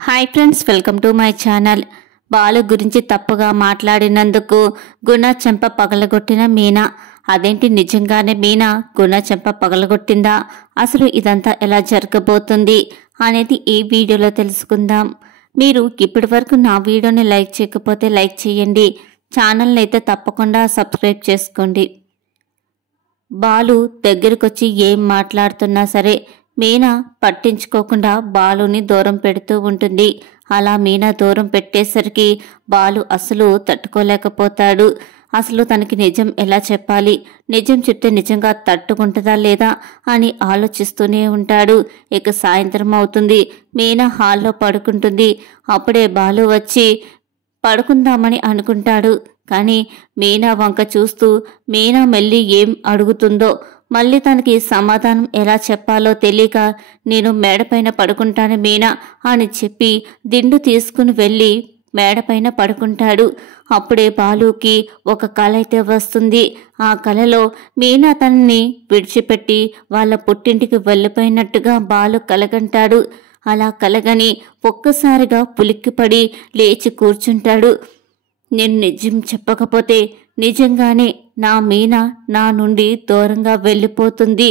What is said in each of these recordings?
Hi friends, welcome to my channel. Balu గురించి తప్పుగా మాట్లాడినందుకు గుణ చెంప పగలగొట్టిన మీనా. అదేంటి, నిజంగానే మీనా గుణ చెంప పగలగొట్టిందా? అసలు ఇదంతా ఎలా జరగబోతుంది అనేది ఈ వీడియోలో తెలుసుకుందాం. మీరు ఇప్పటి వరకు నా వీడియోని లైక్ చేయకపోతే లైక్ చేయండి, ఛానల్ని అయితే తప్పకుండా సబ్స్క్రైబ్ చేసుకోండి. బాలు దగ్గరకొచ్చి ఏం మాట్లాడుతున్నా సరే మీనా పట్టించుకోకుండా బాలుని దూరం పెడుతూ ఉంటుంది. అలా మీనా దూరం పెట్టేసరికి బాలు అసలు తట్టుకోలేకపోతాడు. అసలు తనకి నిజం ఎలా చెప్పాలి, నిజం చెప్తే నిజంగా తట్టుకుంటుందా లేదా అని ఆలోచిస్తూనే ఉంటాడు. ఇక సాయంత్రం అవుతుంది. మీనా హాల్లో పడుకుంటుంది. అప్పుడే బాలు వచ్చి పడుకుందామని అనుకుంటాడు. కానీ మీనా వంక చూస్తూ మీనా మళ్ళీ ఏం అడుగుతుందో, మళ్ళీ తనకి సమాధానం ఎలా చెప్పాలో తెలియక నేను మేడపైన పడుకుంటాను మీనా అని చెప్పి దిండు తీసుకుని వెళ్ళి మేడపైన పడుకుంటాడు. అప్పుడే బాలుకి ఒక కల అయితే వస్తుంది. ఆ కలలో మీనా తనని విడిచిపెట్టి వాళ్ళ పుట్టింటికి వెళ్ళిపోయినట్టుగా బాలు కలగంటాడు. అలా కలగని ఒక్కసారిగా పులిక్కిపడి లేచి కూర్చుంటాడు. నేను నిజం చెప్పకపోతే నిజంగానే నా మీనా నా నుండి దూరంగా వెళ్ళిపోతుంది.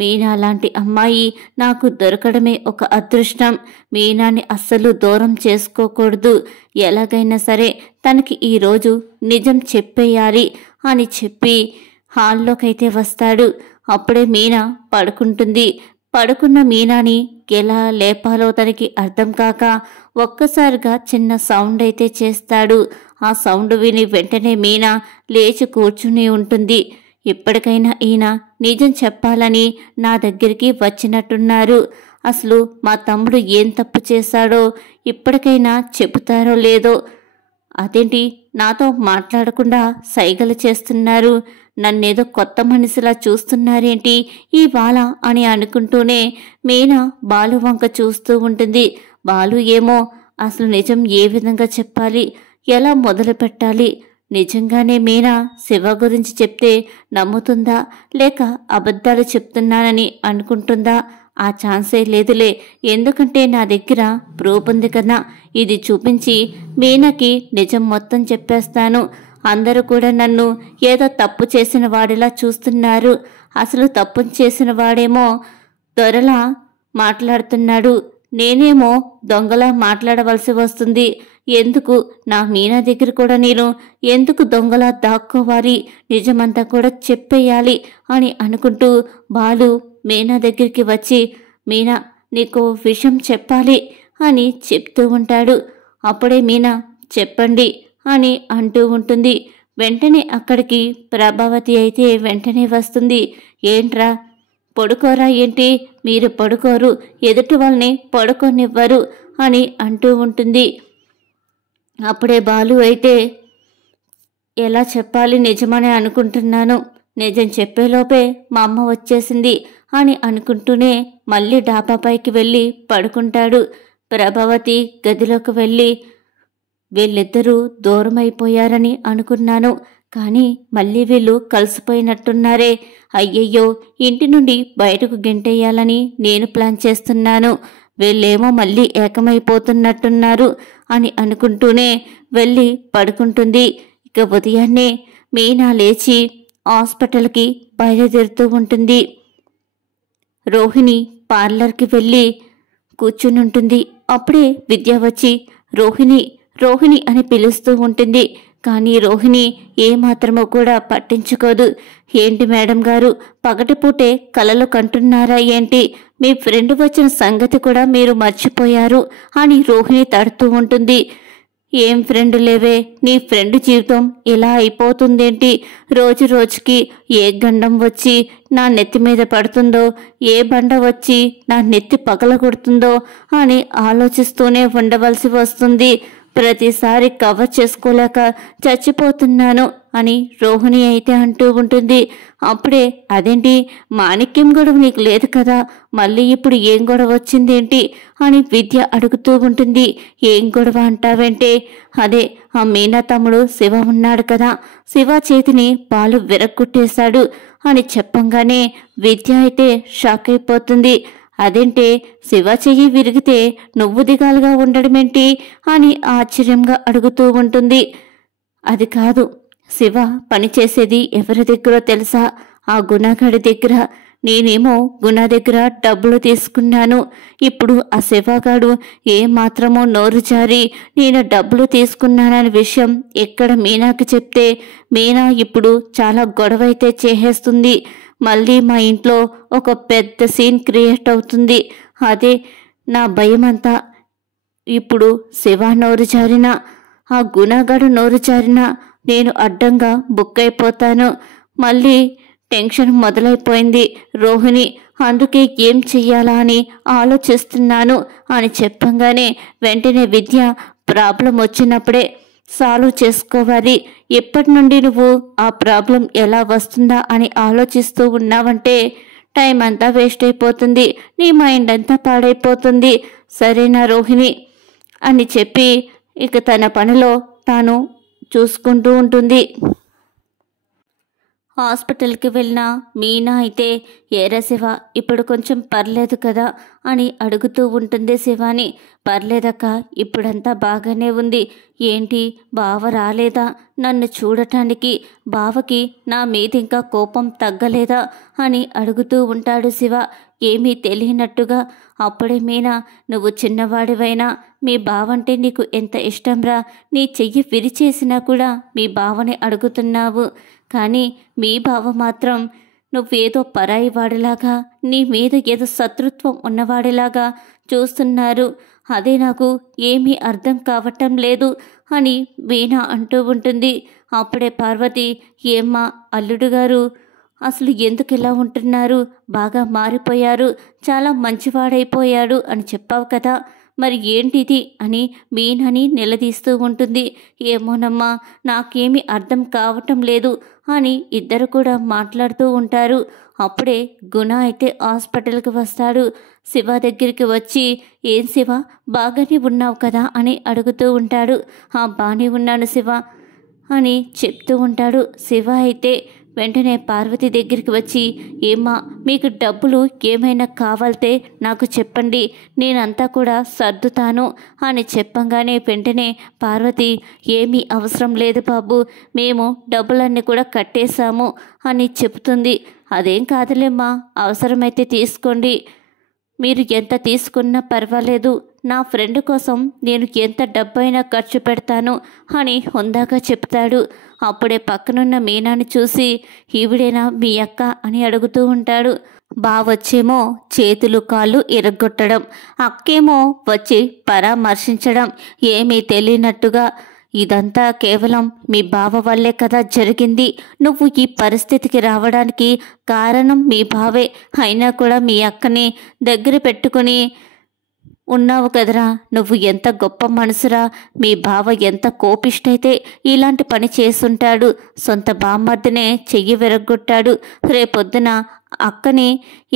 మీనా లాంటి అమ్మాయి నాకు దొరకడమే ఒక అదృష్టం. మీనాని అస్సలు దూరం చేసుకోకూడదు. ఎలాగైనా సరే తనకి ఈరోజు నిజం చెప్పేయాలి అని చెప్పి హాల్లోకైతే వస్తాడు. అప్పుడే మీనా పడుకుంటుంది. పడుకున్న మీనాని ఎలా లేపాలో తనకి అర్థం కాక ఒక్కసారిగా చిన్న సౌండ్ అయితే చేస్తాడు. ఆ సౌండ్ విని వెంటనే మీనా లేచి కూర్చుని ఉంటుంది. ఇప్పటికైనా ఈయన నిజం చెప్పాలని నా దగ్గరికి వచ్చినట్టున్నారు. అసలు మా తమ్ముడు ఏం తప్పు చేశాడో ఇప్పటికైనా చెబుతారో లేదో. అదేంటి, నాతో మాట్లాడకుండా సైగలు చేస్తున్నారు, నన్నేదో కొత్త మనిషిలా చూస్తున్నారేంటి ఇవాళ అని అనుకుంటూనే మీనా బాలు వంక చూస్తూ ఉంటుంది. బాలు ఏమో అసలు నిజం ఏ విధంగా చెప్పాలి, ఎలా మొదలు పెట్టాలి? నిజంగానే మీనా శివ గురించి చెప్తే నమ్ముతుందా, లేక అబద్ధాలు చెప్తున్నానని అనుకుంటుందా? ఆ ఛాన్సే లేదులే, ఎందుకంటే నా దగ్గర ప్రూఫ్ ఉంది కదా. ఇది చూపించి మీనాకి నిజం మొత్తం చెప్పేస్తాను. అందరూ కూడా నన్ను ఏదో తప్పు చేసిన వాడిలా చూస్తున్నారు. అసలు తప్పు చేసిన వాడేమో దొరలా మాట్లాడుతున్నాడు, నేనేమో దొంగలా మాట్లాడవలసి వస్తుంది. ఎందుకు నా మీనా దగ్గర కూడా నేను ఎందుకు దొంగలా దాక్కోవాలి? నిజమంతా కూడా చెప్పేయాలి అని అనుకుంటూ బాలు మీనా దగ్గరికి వచ్చి మీనా నీకు విషయం చెప్పాలి అని చెప్తూ ఉంటాడు. అప్పుడే మీనా చెప్పండి అని అంటూ ఉంటుంది. వెంటనే అక్కడికి ప్రభావతి అయితే వెంటనే వస్తుంది. ఏంట్రా పడుకోరా ఏంటి, మీరు పడుకోరు, ఎదుటి వాళ్ళని పడుకోనివ్వరు అని అంటూ ఉంటుంది. అప్పుడే బాలు అయితే ఎలా చెప్పాలి నిజమని అనుకుంటున్నాను, నిజం చెప్పేలోపే మా అమ్మ వచ్చేసింది అని అనుకుంటూనే మళ్ళీ డాబాపైకి వెళ్ళి పడుకుంటాడు. ప్రభావతి గదిలోకి వెళ్ళి వీళ్ళిద్దరూ దూరమైపోయారని అనుకున్నాను, కానీ మళ్ళీ వీళ్ళు కలిసిపోయినట్టున్నారే. అయ్యయ్యో, ఇంటి నుండి బయటకు గెంటేయాలని నేను ప్లాన్ చేస్తున్నాను, వీళ్ళేమో మళ్ళీ ఏకమైపోతున్నట్టున్నారు అని అనుకుంటూనే వెళ్ళి పడుకుంటుంది. ఇక ఉదయాన్నే మీనా లేచి హాస్పిటల్కి బయలుదేరుతూ ఉంటుంది. రోహిణి పార్లర్కి వెళ్ళి కూర్చునుంటుంది. అప్పుడే విద్య వచ్చి రోహిణి రోహిణి అని పిలుస్తూ ఉంటుంది. కానీ రోహిణి ఏమాత్రమో కూడా పట్టించుకోదు. ఏంటి మేడం గారు, పగటిపూటే కలలు కంటున్నారా ఏంటి? మీ ఫ్రెండ్ వచ్చిన సంగతి కూడా మీరు మర్చిపోయారు అని రోహిణి తడుతూ ఉంటుంది. ఏం ఫ్రెండ్ లేవే, నీ ఫ్రెండ్ జీవితం ఇలా అయిపోతుందేంటి? రోజు రోజుకి ఏ గండం వచ్చి నా నెత్తి మీద పడుతుందో, ఏ బండ వచ్చి నా నెత్తి పగలగొడుతుందో అని ఆలోచిస్తూనే ఉండవలసి వస్తుంది. ప్రతిసారి కవర్ చేసుకోలేక చచ్చిపోతున్నాను అని రోహిణి అయితే అంటూ ఉంటుంది. అప్పుడే అదేంటి, మాణిక్యం గొడవ నీకు లేదు కదా, మళ్ళీ ఇప్పుడు ఏం గొడవ వచ్చిందేంటి అని విద్య అడుగుతూ ఉంటుంది. ఏం గొడవ అంటావేంటే, అదే ఆ మీనా తమ్ముడు శివ ఉన్నాడు కదా, శివ చేతిని పాలు విరగ్గొట్టేశాడు అని చెప్పంగానే విద్య అయితే షాక్ అయిపోతుంది. అదేంటే శివ చెయ్యి విరిగితే నువ్వు దిగాలుగా ఉండడమేంటి అని ఆశ్చర్యంగా అడుగుతూ ఉంటుంది. అది కాదు, శివ పనిచేసేది ఎవరి దగ్గరో తెలుసా? ఆ గుణగాడి దగ్గర. నేనేమో గుణ దగ్గర డబ్బులు తీసుకున్నాను. ఇప్పుడు ఆ శివగాడు ఏమాత్రమో నోరు జారి నేను డబ్బులు తీసుకున్నాననే విషయం ఎక్కడ మీనాకి చెప్తే మీనా ఇప్పుడు చాలా గొడవ అయితే చేసేస్తుంది. మళ్ళీ మా ఇంట్లో ఒక పెద్ద సీన్ క్రియేట్ అవుతుంది. అదే నా భయమంతా. ఇప్పుడు శివ నోరు జారినా, ఆ గుణగాడు నోరు జారినా నేను అడ్డంగా బుక్ అయిపోతాను. మళ్ళీ టెన్షన్ మొదలైపోయింది రోహిణి. అందుకే ఏం చెయ్యాలా అని ఆలోచిస్తున్నాను అని చెప్పంగానే వెంటనే విద్య ప్రాబ్లం వచ్చినప్పుడే సాల్వ్ చేసుకోవాలి. ఎప్పటి నుండి నువ్వు ఆ ప్రాబ్లం ఎలా వస్తుందా అని ఆలోచిస్తూ ఉన్నావంటే టైం అంతా వేస్ట్ అయిపోతుంది, నీ మైండ్ అంతా పాడైపోతుంది. సరేనా రోహిణి అని చెప్పి ఇక తన పనిలో తాను చూసుకుంటూ ఉంటుంది. హాస్పిటల్కి వెళ్ళిన మీనా అయితే ఏరా శివ ఇప్పుడు కొంచెం పర్లేదు కదా అని అడుగుతూ ఉంటుంది శివాని. పర్లేదక్క, ఇప్పుడంతా బాగానే ఉంది. ఏంటి బావ రాలేదా నన్ను చూడటానికి? బావకి నా మీద ఇంకా కోపం తగ్గలేదా అని అడుగుతూ ఉంటాడు శివ ఏమీ తెలియనట్టుగా. అప్పుడే మీనా, నువ్వు చిన్నవాడివైనా మీ బావంటే నీకు ఎంత ఇష్టంరా? నీ చెయ్యి విరిచేసినా కూడా మీ బావని అడుగుతున్నావు. కానీ మీ బావ మాత్రం నువ్వేదో పరాయి వాడిలాగా, నీ మీద ఏదో శత్రుత్వం ఉన్నవాడిలాగా చూస్తున్నారు. అదే నాకు ఏమీ అర్థం కావటం లేదు అని వీణా అంటూ ఉంటుంది. అప్పుడే పార్వతి, ఏమ్మా అల్లుడు గారు అసలు ఎందుకు ఇలా ఉంటున్నారు? బాగా మారిపోయారు, చాలా మంచివాడైపోయాడు అని చెప్పావు కదా, మరి ఏంటిది అని మీనాని నిలదీస్తూ ఉంటుంది. ఏమోనమ్మా, నాకేమీ అర్థం కావటం లేదు అని ఇద్దరు కూడా మాట్లాడుతూ ఉంటారు. అప్పుడే గుణ అయితే హాస్పిటల్కి వస్తాడు. శివ దగ్గరికి వచ్చి, ఏం శివ బాగానే ఉన్నావు కదా అని అడుగుతూ ఉంటాడు. బాగానే ఉన్నాను శివ అని చెప్తూ ఉంటాడు. శివ అయితే వెంటనే పార్వతి దగ్గరికి వచ్చి, ఏమ్మా మీకు డబ్బులు ఏమైనా కావాలితే నాకు చెప్పండి, నేనంతా కూడా సర్దుతాను అని చెప్పంగానే వెంటనే పార్వతి, ఏమీ అవసరం లేదు బాబు, మేము డబ్బులన్నీ కూడా కట్టేశాము అని చెప్తుంది. అదేం కాదులేమ్మా, అవసరమైతే తీసుకోండి, మీరు ఎంత తీసుకున్నా పర్వాలేదు, నా ఫ్రెండ్ కోసం నేను ఎంత డబ్బైనా ఖర్చు పెడతాను అని హుందాగా చెప్తాడు. అప్పుడే పక్కనున్న మీనాని చూసి, ఈవిడేనా మీ అక్క అని అడుగుతూ ఉంటాడు. బావొచ్చేమో చేతులు కాళ్ళు ఇరగ్గొట్టడం, అక్కేమో వచ్చి పరామర్శించడం ఏమీ తెలియనట్టుగా, ఇదంతా కేవలం మీ బావ వల్లే కదా జరిగింది, నువ్వు ఈ పరిస్థితికి రావడానికి కారణం మీ బావే, అయినా కూడా మీ అక్కని దగ్గర పెట్టుకుని ఉన్నావు కదరా, నువ్వు ఎంత గొప్ప మనసురా, మీ బావ ఎంత కోపిష్టైతే ఇలాంటి పని చేసుంటాడు, సొంత బామ్మర్దినే చెయ్యి విరగ్గొట్టాడు, రేపొద్దున అక్కని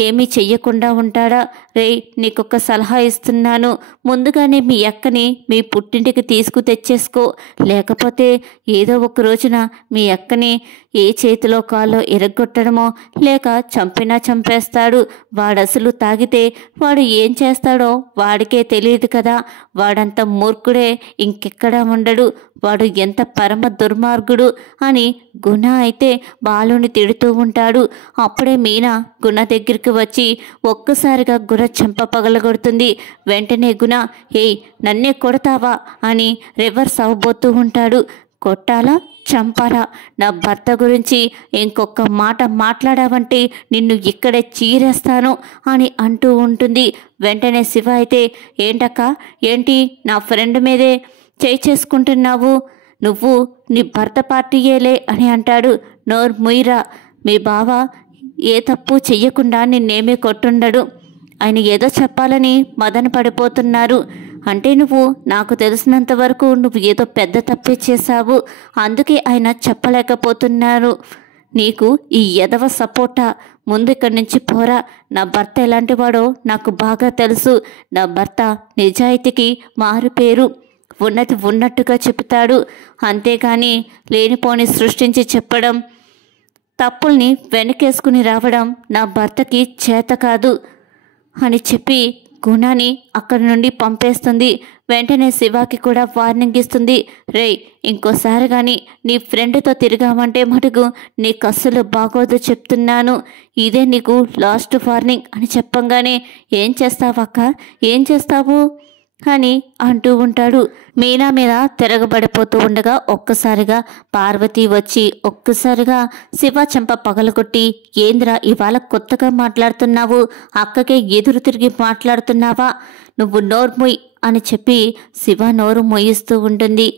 ఏమీ చెయ్యకుండా ఉంటాడా? రేయ్, నీకొక సలహా ఇస్తున్నాను, ముందుగానే మీ అక్కని మీ పుట్టింటికి తెచ్చేసుకో, లేకపోతే ఏదో ఒక రోజున మీ అక్కని ఏ చేతిలో కాలో ఇరగ్గొట్టడమో లేక చంపినా చంపేస్తాడు. వాడసలు తాగితే వాడు ఏం చేస్తాడో వాడికే తెలియదు కదా, వాడంత మూర్ఖుడే ఇంకెక్కడా ఉండడు, వాడు ఎంత పరమ దుర్మార్గుడు అని గుణ అయితే బాలుని తిడుతూ ఉంటాడు. అప్పుడే మీనా గుణ దగ్గరికి వచ్చి ఒక్కసారిగా గుణ చెంప పగలగొడుతుంది. వెంటనే గుణ, ఏయ్ నన్నే కొడతావా అని రివర్స్ అవ్వబోతూ ఉంటాడు. కొట్టాలా చంపాలా? నా భర్త గురించి ఇంకొక మాట మాట్లాడావంటే నిన్ను ఇక్కడే చీరేస్తాను అని అంటూ ఉంటుంది. వెంటనే శివ అయితే, ఏంటక్క, ఏంటి నా ఫ్రెండ్ మీదే చేయి చేసుకుంటున్నావు, నువ్వు నీ భర్త పార్టీయేలే అని అంటాడు. నోరు ముయిరా, మీ బావ ఏ తప్పు చెయ్యకుండా నిన్నేమీ కొట్టుండడు, ఆయన ఏదో చెప్పాలని మదన పడిపోతున్నారు, అంటే నువ్వు నాకు తెలిసినంత వరకు నువ్వు ఏదో పెద్ద తప్పే చేశావు, అందుకే ఆయన చెప్పలేకపోతున్నారు. నీకు ఈ ఎదవ సపోర్టా, ముందు ఇక్కడి నుంచి పోరా, నా భర్త ఎలాంటి వాడో నాకు బాగా తెలుసు, నా భర్త నిజాయితీకి మారు పేరు, ఉన్నది ఉన్నట్టుగా చెప్తాడు, అంతేగాని లేనిపోని సృష్టించి చెప్పడం, తప్పుల్ని వెనకేసుకుని రావడం నా భర్తకి చేత కాదు అని చెప్పి గుణాని అక్కడి నుండి పంపేస్తుంది. వెంటనే శివాకి కూడా వార్నింగ్ ఇస్తుంది. రేయ్, ఇంకోసారి కానీ నీ ఫ్రెండ్తో తిరిగామంటే మటుకు నీకు అస్సలు బాగోదు చెప్తున్నాను. ఇదే నీకు లాస్ట్ వార్నింగ్ అని చెప్పంగానే ఏం చేస్తావక్క, ఏం చేస్తావు అని అంటూ ఉంటాడు. మీనా మీద తిరగబడిపోతూ ఉండగా ఒక్కసారిగా పార్వతి వచ్చి ఒక్కసారిగా శివ చెంప పగలగొట్టి, ఏంద్రా ఇవాళ కొత్తగా మాట్లాడుతున్నావు, అక్కకే ఎదురు తిరిగి మాట్లాడుతున్నావా, నువ్వు నోరు మొయ్ అని చెప్పి శివ నోరు మొయ్యిస్తూ ఉంటుంది.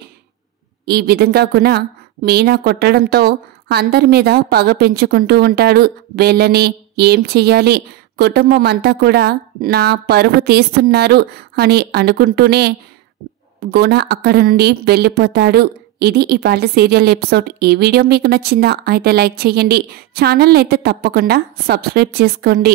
ఈ విధంగా గుణ మీనా కొట్టడంతో అందరి మీద పగ పెంచుకుంటూ ఉంటాడు. వీళ్ళని ఏం చెయ్యాలి, కుటుంబం అంతా కూడా నా పరువు తీస్తున్నారు అని అనుకుంటూనే గుణ అక్కడ నుండి వెళ్ళిపోతాడు. ఇది ఇవాళ సీరియల్ ఎపిసోడ్. ఈ వీడియో మీకు నచ్చిందా? అయితే లైక్ చేయండి. ఛానల్ని అయితే తప్పకుండా సబ్స్క్రైబ్ చేసుకోండి.